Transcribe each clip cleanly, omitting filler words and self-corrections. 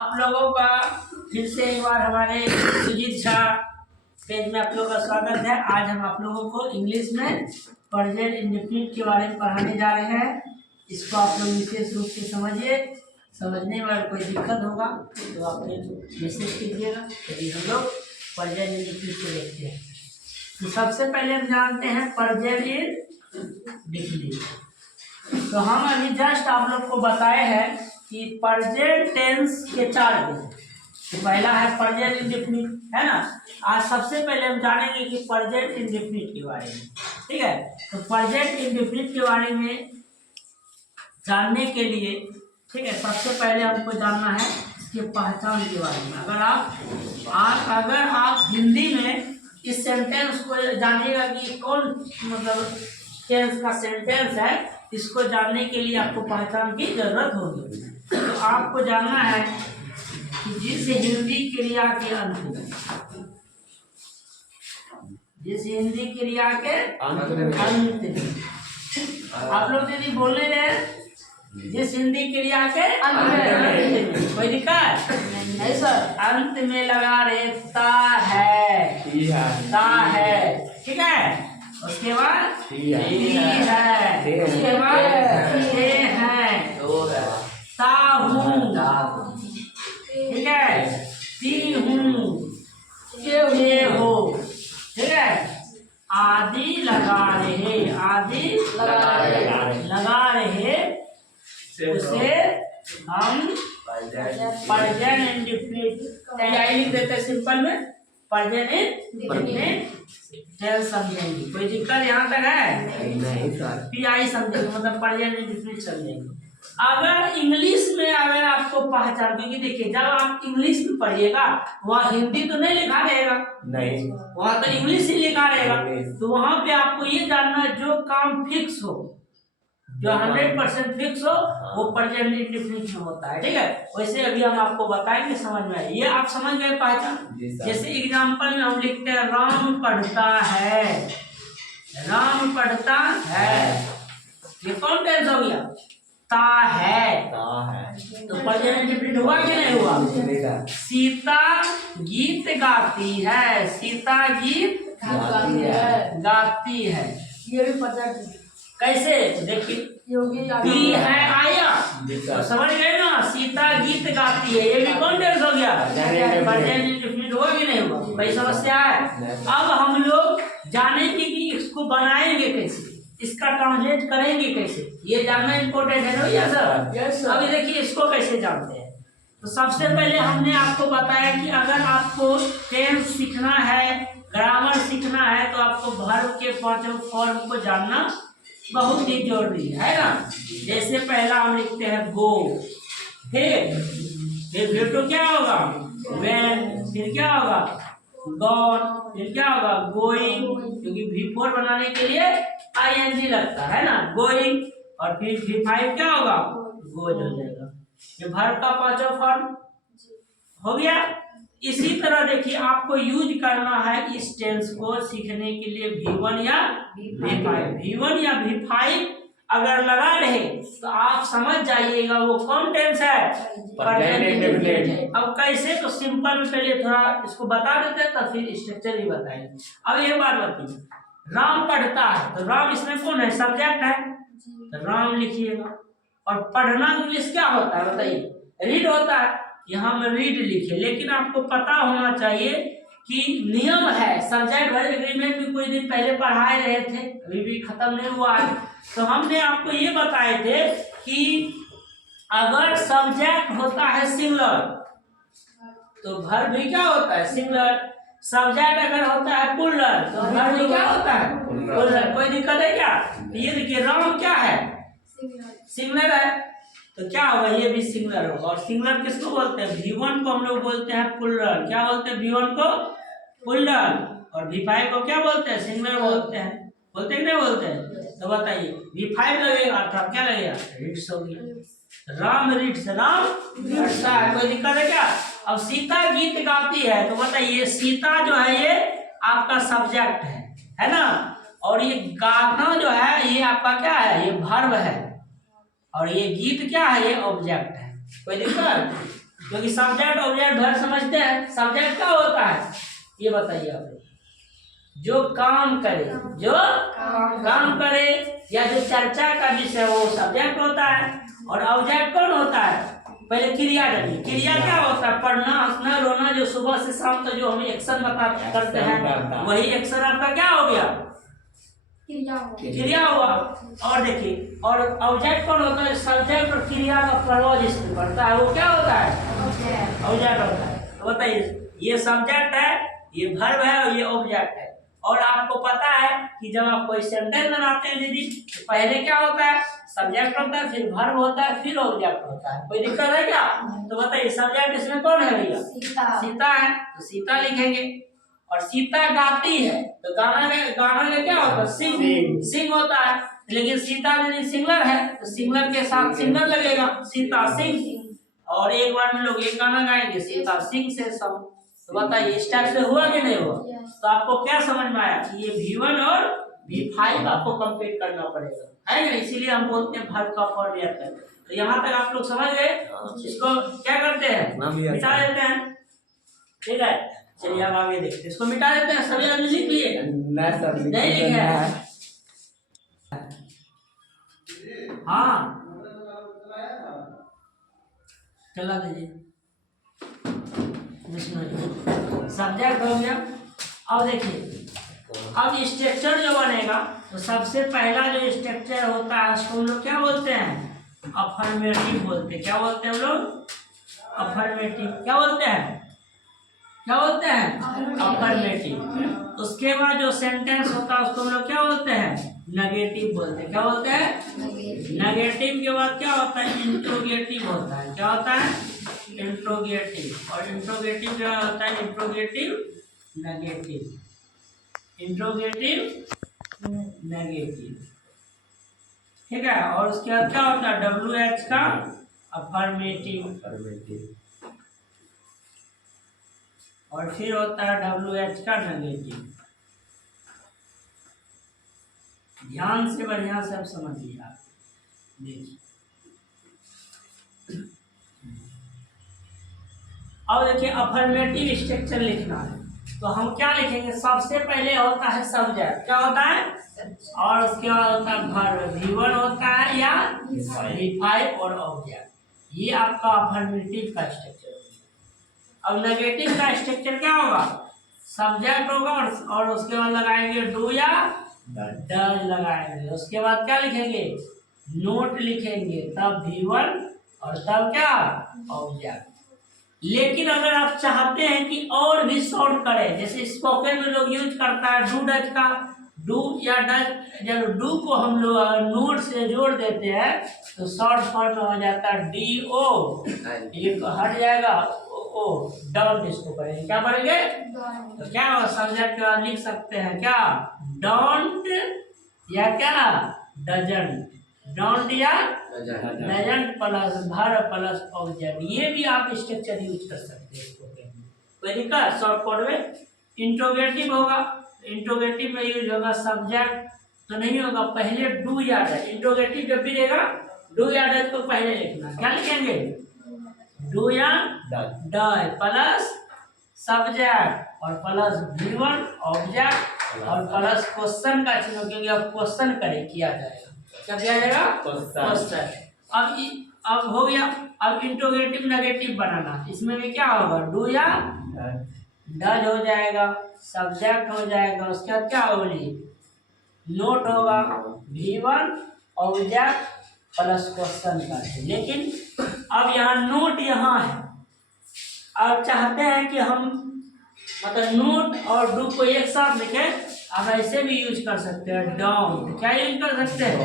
आप लोगों का फिर से एक बार हमारे सुजीत शाह पेज में आप लोगों का स्वागत है। आज हम आप लोगों को इंग्लिश में प्रेजेंट इंडेफिनिट के बारे में पढ़ाने जा रहे हैं। इसको आप लोग विशेष रूप से समझिए। समझने में अगर कोई दिक्कत होगा तो आप मैसेज कीजिएगा। यदि हम लोग प्रेजेंट इंडेफिनिट को देखते हैं तो सबसे पहले हम जानते हैं प्रेजेंट इंडेफिनिट। तो हम अभी जस्ट आप लोग को बताए हैं कि प्रेजेंट टेंस के चार गुण। तो पहला है प्रेजेंट इंडेफिनिट, है ना। आज सबसे पहले हम जानेंगे कि प्रेजेंट इंडेफिनिट के बारे में, ठीक है। तो प्रेजेंट इंडेफिनिट के बारे में जानने के लिए, ठीक है, सबसे पहले हमको जानना है इसके पहचान के बारे में। अगर आप हिंदी में इस सेंटेंस को जानिएगा कि कौन मतलब टेंस का सेंटेंस है, इसको जानने के लिए आपको पहचान की जरूरत होगी। तो आपको जानना है कि जिस हिंदी क्रिया के अंत में, जिस हिंदी क्रिया के अंत में आप लोग यदि बोलने रहे जिस हिंदी क्रिया के अंत में, कोई दिक्कत नहीं सर। अंत में लगा रहे ता है, ठीक है। उसके बाद है, उसके बाद है, ता हूँ, ठीक है, ती हूँ, ये हो, ठीक है। आदि लगा रहे, आदि लगा रहे उसे हम प्रेजेंट इंडेफिनिट लिख देते हैं सिंपल में। प्रेजेंट इंडेफिनिट टेंस समझेंगे। कोई दिक्कत यहाँ तक है? नहीं सर। पीआई समझेंगे मतलब प्रेजेंट इंडेफिनिट समझेंगे। अगर इंग्लिश में अगर आपको पहचान, क्योंकि देखिए जब आप इंग्लिश में पढ़िएगा वहाँ हिंदी तो नहीं लिखा रहेगा, नहीं, वहाँ तो इंग्लिश ही लिखा रहेगा। तो वहाँ पे आपको ये जानना जो काम फिक्स हो, जो 100% फिक्स हो, वो प्रेजेंट इंडेफिनिट में होता है, ठीक है। वैसे अभी हम आपको बताएंगे, समझ में आए। ये आप समझ गए पहचान। जैसे एग्जाम्पल में हम लिखते हैं राम पढ़ता है, राम पढ़ता है, ये कौन टेंस हो गया? ता है, तो प्रेजेंट इंडेफिनिट हुआ कि नहीं हुआ? सीता गीत गाती है, सीता गीत गाती है, ये भी प्रेजेंट। कैसे? देखिए ती है आया, तो समझ गए ना, सीता गीत गाती है, ये भी कौन टेंस हो गया? प्रेजेंट इंडेफिनिट हुआ कि नहीं हुआ? कोई समस्या है? अब हम लोग जानेंगे कि इसको बनाएंगे कैसे, इसका ट्रांसलेट करेंगे कैसे, ये जानना इम्पोर्टेंट है ना भैया सर। yes, अभी देखिए इसको कैसे जानते हैं। तो सबसे पहले हमने आपको बताया कि अगर आपको टेंस सीखना है, ग्रामर सीखना है, तो आपको वर्ब के पांचों फॉर्म को जानना बहुत ही जरूरी है ना। जैसे पहला हम लिखते हैं गो, फिर तो क्या होगा? वेन, फिर क्या होगा? गॉन, फिर क्या होगा? गोइंग, क्योंकि V4 बनाने के लिए ING लगता है ना, गोइंग। और फिर V5 क्या होगा? गोज हो जाएगा। ये वर्ब का पांचवा फॉर्म हो गया। इसी तरह देखिए आपको यूज करना है इस टेंस को सीखने के लिए V1 या V5 अगर लगा रहे तो आप समझ जाइएगा वो कौन टेंस है? Present indefinite. अब कैसे? तो सिंपल में पहले थोड़ा इसको बता देते हैं, तो फिर स्ट्रक्चर भी बताएंगे। अब ये बात बताइए, राम पढ़ता है, तो राम इसमें कौन है? सब्जेक्ट है, तो राम लिखिएगा। और पढ़ना इंग्लिश क्या होता है बताइए? रीड होता है, यहाँ में रीड लिखे। लेकिन आपको पता होना चाहिए कि नियम है, सब्जेक्ट वर्ब एग्रीमेंट भी कुछ दिन पहले पढ़ाए रहे थे, अभी भी खत्म नहीं हुआ है। तो हमने आपको ये बताए थे कि अगर सब्जेक्ट होता है सिंगुलर तो वर्ब भी क्या होता है? सिंगुलर। सब्जेक्ट अगर होता है प्लूरल तो वर्ब भी क्या होता है? प्लूरल। कोई दिक्कत है क्या? ये देखिए राम क्या है? सिंगुलर है, तो क्या होगा? ये भी सिंगुलर होगा। और सिंगुलर किसको बोलते हैं? V1 को हम लोग बोलते हैं प्लूरल। क्या बोलते हैं? V1 को प्लूरल। और V5 को क्या बोलते हैं? सिंगुलर बोलते हैं। बोलते हैं कि नहीं बोलते हैं? तो बताइए V5 लगेगा अर्थात क्या लगेगा? रीड्स हो गया। राम रीड्स, राम पढ़ता है। कोई दिक्कत है क्या? अब सीता गीत गाती है, तो बताइए सीता जो है ये आपका सब्जेक्ट है ना। और ये गाना जो है ये आपका क्या है? ये वर्ब है। और ये गीत क्या है? ये ऑब्जेक्ट है। कोई दिक्कत? क्योंकि सब्जेक्ट ऑब्जेक्ट वर्ब समझते हैं। सब्जेक्ट क्या होता है ये बताइए आप। जो काम करे, जो काम करे या जो चर्चा का विषय वो सब्जेक्ट होता है। और ऑब्जेक्ट कौन होता है? पहले क्रिया जानिए। क्रिया क्या होता है? पढ़ना, हंसना, रोना, जो सुबह से शाम तक जो हम एक्शन करते हैं वही एक्शन आपका क्या हो गया? क्रिया हुआ। और देखिए, और ऑब्जेक्ट कौन होता है? सब्जेक्ट और क्रिया का प्रभाव जिसमें पड़ता है वो क्या होता है? ऑब्जेक्ट होता है। तो बताइए, ये सब्जेक्ट है, ये वर्ब है और ये ऑब्जेक्ट है। और आपको पता है कि जब आप कोई सेंटेंस बनाते हैं दीदी, तो पहले क्या होता है? सब्जेक्ट होता है, फिर वर्ब होता है, फिर ऑब्जेक्ट होता है। कोई दिक्कत है क्या? तो बताइए, सब्जेक्ट इसमें कौन है भैया? सीता है, तो सीता लिखेंगे। और सीता गाती है, तो गाना में क्या होता है? सिंग होता है। लेकिन सीता यदि सिंगलर है तो सिंगलर के साथ सिंगलर लगेगा, सीता सिंह। और एक बार में लोग एक गाना गाएंगे, सीता सिंह से सब। तो बताइए, इस टाइप से हुआ कि नहीं हुआ? तो आपको क्या समझ में आया कि ये V1 और V5 आपको कंप्लीट करना पड़ेगा, है ना? इसीलिए हम बोलते हैं वर्ब का फॉर्म लिया है। तो यहाँ तक आप लोग समझ गए। इसको क्या करते हैं? मिटा देते हैं, ठीक है? चलिए अब आगे देखते हैं। इसको मिटा देते हैं। सभी आदमी लिख लिए? नहीं लिखे हैं? हाँ, चला दीजिए। सब्जेक्ट हो गया। अब देखिए, अब स्ट्रक्चर जो बनेगा तो सबसे पहला जो स्ट्रक्चर होता है उसको हम लोग क्या बोलते हैं? अफर्मेटिव बोलते हैं। क्या बोलते हैं हम लोग? अफर्मेटिव। क्या बोलते हैं? क्या बोलते हैं? अफर्मेटिव। उसके बाद जो सेंटेंस होता है उसको हम लोग क्या बोलते हैं? नेगेटिव बोलते हैं। क्या बोलते हैं? नेगेटिव के बाद क्या होता है? इंट्रोगेटिव होता है। क्या होता है? इंट्रोगेटिव। और इंट्रोगेटिव क्या होता है? इंट्रोगेटिव नेगेटिव, इंट्रोगेटिव नेगेटिव, ठीक है? और उसके बाद क्या होता है? WH का अफर्मेटिव, और फिर होता है WH का नेगेटिव। ध्यान से बढ़िया से अब समझिए आप। देखिए, अब देखिए, अफर्मेटिव स्ट्रक्चर लिखना है तो हम क्या लिखेंगे? सबसे पहले होता है सब्जेक्ट। क्या होता है? और उसके बाद होता है वर्ब। V1 होता है या V5 और ऑब्जेक्ट। ये आपका अफर्मेटिव का स्ट्रक्चर होगा। अब नेगेटिव का स्ट्रक्चर क्या होगा? सब्जेक्ट होगा और उसके बाद लगाएंगे डू या डज लगाएंगे। उसके बाद क्या लिखेंगे? नोट लिखेंगे, तब V1 और तब क्या? ऑब्जेक्ट। लेकिन अगर आप चाहते हैं कि और भी शॉर्ट करें, जैसे स्पोकन में लोग यूज करता है डू डज का, डू या डज, जब डू को हम लोग नोट से जोड़ देते हैं तो शॉर्ट फॉर्म में हो जाता है DO, ये हट जाएगा ओ, डोंट। इसको पढ़ेंगे, क्या पढ़ेंगे? तो क्या सब्जेक्ट लिख सकते हैं? क्या? डोंट या क्या? डजंट। डोंट या doesn't plus verb plus object. ये भी आप स्ट्रक्चर यूज कर सकते हैं इसको। कोई दिक्कत? शॉर्ट कोड में इंट्रोगेटिव होगा, इंट्रोगेटिव में यूज होगा सब्जेक्ट तो नहीं होगा, पहले डू या डज। इंट्रोगेटिव जब भी देगा डू या डज को पहले लिखना। क्या लिखेंगे? डू या डज प्लस सब्जेक्ट और प्लस V1 ऑब्जेक्ट और प्लस क्वेश्चन का चिन्ह, क्योंकि अब क्वेश्चन किया जाएगा। क्या किया जाएगा? क्वेश्चन। अब हो गया। अब इंट्रोगेटिव नेगेटिव बनाना, इसमें भी क्या होगा? डू या डज हो जाएगा, सब्जेक्ट हो जाएगा, उसके बाद क्या होगी? नोट होगा, V1 ऑब्जेक्ट प्लस क्वेश्चन का। लेकिन अब यहाँ नोट यहाँ है, आप चाहते हैं कि हम मतलब नोट और डू को एक साथ लिखे, आप ऐसे भी यूज कर सकते हैं। डोंट, क्या यूज कर सकते हैं?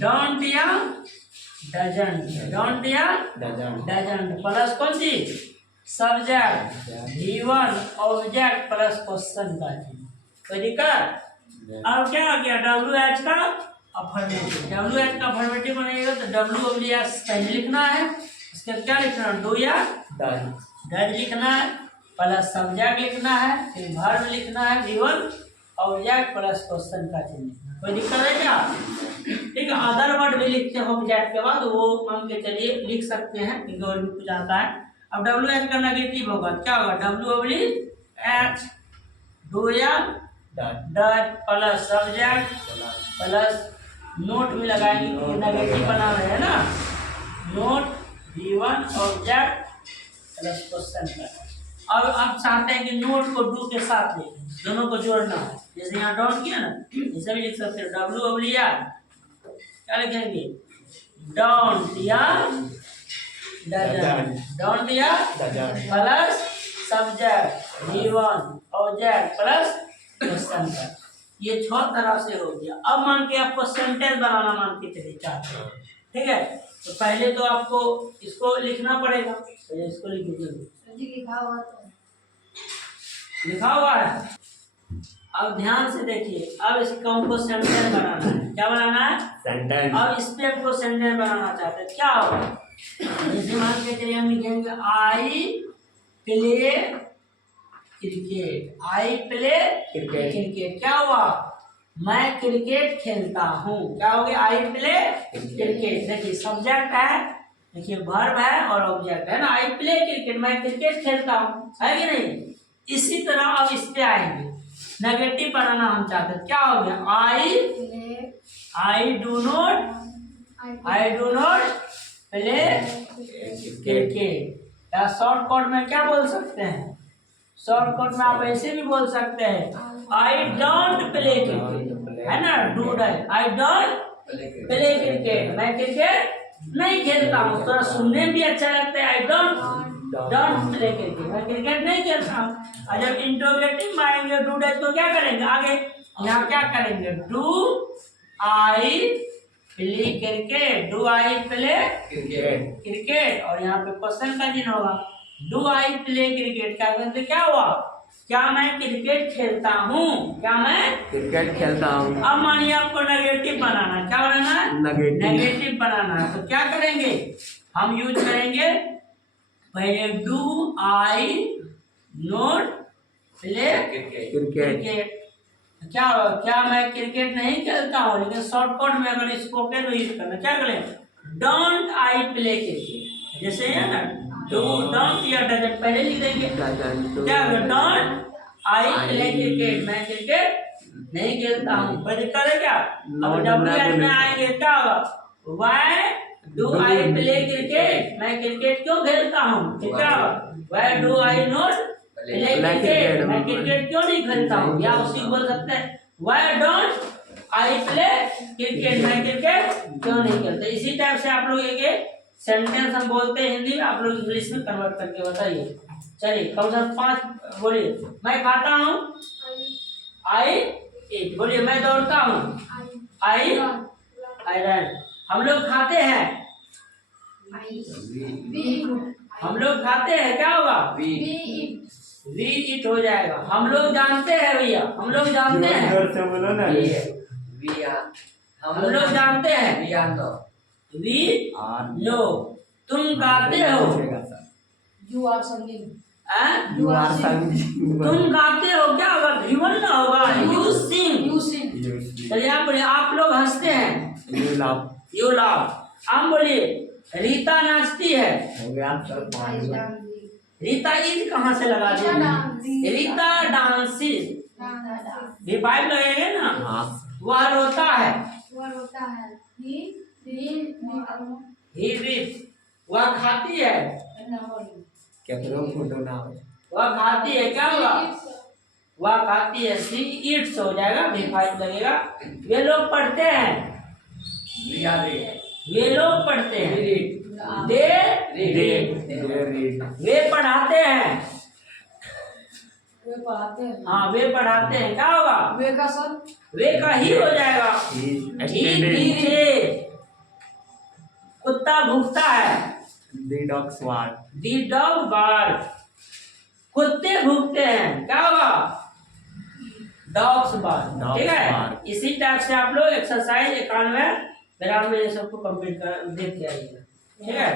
डोंट या डजंट, डोंट या डजंट प्लस कौन सी? Subject, V1 object plus question का। कोई दिक्कत? अब क्या आ गया? WH का अफर्मेटिव। WH का अफर्मेटिव बनेगा तो WH पहले लिखना है, उसके बाद क्या लिखना है? डू या डज लिखना है, प्लस सब्जेक्ट लिखना है, फिर वर्ब लिखना है, V1 ऑब्जेक्ट प्लस क्वेश्चन का चिन्ह। कोई दिक्कत है क्या? ठीक है। अदर वर्ड भी लिखते हैं ऑब्जेक्ट के बाद, वो मान के चलिए लिख सकते हैं, क्योंकि और भी कुछ आता है। अब डब्ल्यू एच का नेगेटिव होगा, क्या होगा, W oblique H dual dot plus subject plus note में लगाएंगे क्योंकि नेगेटिव बना रहे हैं ना, note V1 object plus question का। अब आप चाहते हैं कि नोट को डू के साथ लिखें, दोनों को जोड़ना है, जैसे यहाँ डॉट किया ना, ऐसे भी लिख सकते हैं, डब्ल्यू ऑब्लिक क्या लिखेंगे, डोंट या डजंट, डोंट या plus subject V1 object plus question का। ये 6 तरह से हो गया। अब मान के आपको सेंटेंस बनाना मान के चलिए चाहते हैं, ठीक है, तो पहले तो आपको इसको लिखना पड़ेगा, पहले इसको लिख दीजिए, लिखा हुआ है। अब ध्यान से देखिए, अब इसको हमको सेंटेंस बनाना है, क्या बनाना है, सेंटेंस। अब इस पे आपको सेंटेंस बनाना चाहते हैं, क्या होगा, जैसे मान के चलिए हम लिखेंगे I play cricket, I play cricket, क्या हुआ, मैं क्रिकेट खेलता हूँ, क्या हो गया, आई प्ले क्रिकेट। देखिए सब्जेक्ट है, देखिए वर्ब है और ऑब्जेक्ट है ना, आई प्ले क्रिकेट, मैं क्रिकेट खेलता हूँ, है कि नहीं। इसी तरह अब इस पे आएंगे, नेगेटिव बनाना हम चाहते हैं, क्या हो गया, I do not play cricket. या शॉर्टकट में क्या बोल सकते हैं, शॉर्टकट में आप ऐसे भी बोल सकते हैं, आई डोंट प्ले क्रिकेट, है ना, do I don't play cricket, मैं क्रिकेट नहीं खेलता हूँ, थोड़ा सुनने भी अच्छा लगता है, आई डोंट प्ले क्रिकेट, मैं क्रिकेट नहीं खेलता हूँ। और जब इंट्रोगेटिव में आएंगे डू डैश को क्या करेंगे, आगे यहाँ क्या करेंगे, do I play cricket, do I play cricket, और यहाँ पे क्वेश्चन का चिन्ह होगा, डू आई प्ले क्रिकेट, क्या कहते, क्या हुआ, क्या मैं क्रिकेट खेलता हूँ, क्या मैं क्रिकेट खेलता हूँ। अब मानिए आपको नेगेटिव बनाना, क्या बनाना है, नेगेटिव बनाना है, तो क्या करेंगे, हम यूज करेंगे पहले do I not play cricket, क्या मैं क्रिकेट नहीं खेलता हूँ, लेकिन शॉर्टकट में अगर स्पोकन में यूज करना, क्या करें, डोंट आई प्ले क्रिकेट, जैसे है ना, डू डोंट या डजंट पहले लिख देंगे, क्या डोंट आई प्ले क्रिकेट, मैं क्रिकेट नहीं खेलता हूँ, कोई दिक्कत है क्या। अब डब्ल्यू में आएंगे, क्या होगा, why do I play cricket, मैं क्रिकेट क्यों खेलता हूँ, ठीक है, why do I not play cricket, मैं क्रिकेट क्यों नहीं खेलता हूँ, या उसी बोल सकते हैं, why don't I play cricket, मैं क्रिकेट क्यों नहीं खेलता। इसी टाइप से आप लोग एक सेंटेंस हम बोलते हैं हिंदी में, आप लोग इंग्लिश में कन्वर्ट करके बताइए। चलिए कम से कम 5 बोलिए, मैं खाता हूँ, आई ईट, बोलिए मैं दौड़ता हूँ, आई रन, हम लोग खाते हैं, हम लोग खाते हैं, क्या होगा, वी इट हो जाएगा। हम लोग जानते हैं भैया, हम लोग जानते हैं, हम लोग जानते हैं, वी नो, तुम गाते हो, यू आर सिंगिंग, तुम गाते हो, क्या होगा, ह्यूमन ना होगा, यू सिंग, चलिए आप बोलिए, आप लोग हंसते हैं, यू लाफ। आप बोलिए रीता नाचती है, रीता ईद कहाँ से लगा दी, रीता डांसिस, V5 लगेंगे ना, वह रोता है, ही रीड्स, वह खाती है, वह खाती है, क्या होगा, वह खाती है, सी ईट्स हो जाएगा, V5 लगेगा। वे लोग पढ़ते हैं, वे लोग पढ़ते हैं, वे पढ़ाते हैं, हाँ वे पढ़ाते हैं, क्या होगा, वे का ही हो जाएगा, ही कुत्ता भूखता है, दी डॉग बार्क, कुत्ते भूखते हैं, क्या होगा, डॉग्स बार्क, ठीक है। इसी टाइप से आप लोग एक्सरसाइज 91 92 सबको कंप्लीट कर देख के आइएगा, ठीक है।